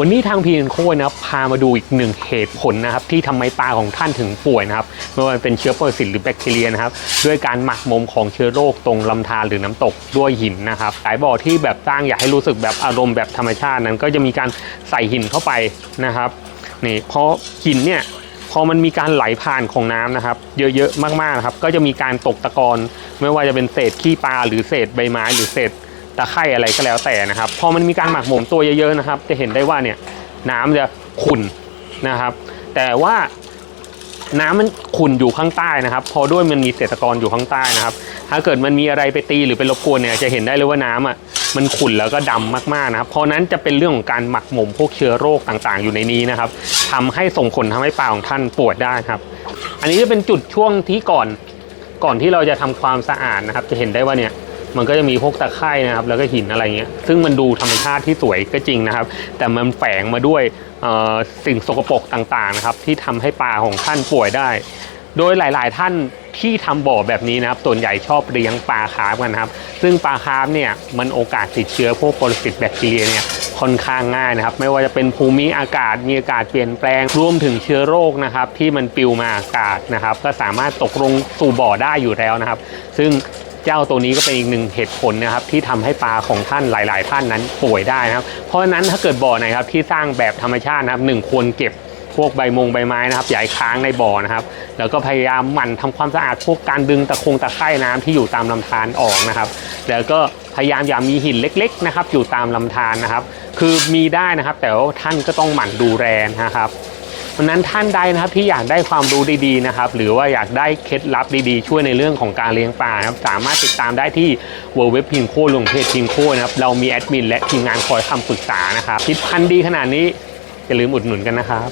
วันนี้ทางพีนโคนะครับพามาดูอีกหนึ่งเหตุผลนะครับที่ทำไมปลาของท่านถึงป่วยนะครับไม่ว่าเป็นเชื้อปรสิตหรือแบคทีเรียนะครับด้วยการหมักมมของเชื้อโรคตรงลำธารหรือน้ำตกด้วยหินนะครับสายบ่อที่แบบสร้างอยากให้รู้สึกแบบอารมณ์แบบธรรมชาตินั้น ก็จะมีการใส่หินเข้าไปนะครับนี่เพราะหินเนี่ยพอมันมีการไหลผ่านของน้ำนะครับ เยอะๆมากๆนะครับก็จะมีการตกตะกอนไม่ว่าจะเป็นเศษขี้ปลาหรือเศษใบไม้หรือเศษ ตะไคร่อะไรก็แล้วแต่นะครับ พอมันมีการหมักหมมตัวเยอะๆนะครับ จะเห็นได้ว่าเนี่ยน้ำจะขุ่นนะครับ แต่ว่าน้ำมันขุ่นอยู่ข้างใต้นะครับ พอด้วยมันมีเศษตะกอนอยู่ข้างใต้นะครับ ถ้าเกิดมันมีอะไรไปตีหรือไปรบกวนเนี่ยจะเห็นได้เลยว่าน้ำอะมันขุ่นแล้วก็ดำมากๆนะครับ เพราะนั้นจะเป็นเรื่องของการหมักหมมพวกเชื้อโรคต่างๆ อยู่ในนี้นะครับทำให้ส่งผลทำให้ปลาของท่านปวดได้ครับ อันนี้จะเป็นจุดช่วงที่ก่อนก่อนที่เราจะทำความสะอาดนะครับ จะเห็นได้ว่าเนี่ย มันก็จะมีพวกตะไคร่นะครับแล้วก็หินอะไรเงี้ยซึ่งมันดูธรรมชาติที่สวยก็จริงนะครับ แต่มันแฝงมาด้วยสิ่งสกปรกต่างๆนะครับที่ทำให้ปลาของท่านป่วยได้ โดยหลายๆ ท่านที่ทำบ่อแบบนี้นะครับ ส่วนใหญ่ชอบเลี้ยงปลาคาร์ฟกันครับ ซึ่งปลาคาร์ฟเนี่ยมันโอกาสติดเชื้อพวกปรสิตแบคทีเรียเนี่ยค่อนข้างง่ายนะครับ ไม่ว่าจะเป็นภูมิอากาศมีอากาศเปลี่ยนแปลงรวมถึงเชื้อโรคนะครับ ที่มันปลิวมาอากาศนะครับ ก็สามารถตกลงสู่บ่อได้อยู่แล้วนะครับ ซึ่ง เจ้าตัวนี้ก็เป็นอีกหนึ่งเหตุผลนะครับที่ทำให้ปลาของท่านหลาย ๆ ท่านนั้นป่วยได้นะครับ เพราะฉะนั้นถ้าเกิดบ่อไหนครับที่สร้างแบบธรรมชาตินะครับหนึ่งควรเก็บพวกใบมงใบไม้นะครับอย่าใหญ่ค้างในบ่อนะครับ แล้วก็พยายามหมั่นทำความสะอาดพวกการดึงตะคงตะไคร่น้ำที่อยู่ตามลำธารออกนะครับ แล้วก็พยายามอย่ามีหินเล็ก ๆ นะครับ อยู่ตามลำธารนะครับ คือมีได้นะครับ แต่ว่าท่านก็ต้องหมั่นดูแลนะครับ เพราะนั้นท่านใดนะครับที่อยากได้ความรู้ดีๆนะครับ หรือว่าอยากได้เคล็ดลับดีๆ ช่วยในเรื่องของการเลี้ยงปลาครับสามารถติดตามได้ที่ w w w พิมโคลงเพจพิมโคนะครับเรามีแอดมินและทีมงานคอยคำปรึกษานะครับคิดพันดีขนาดนี้อย่าลืมอุดหนุนกันนะครับ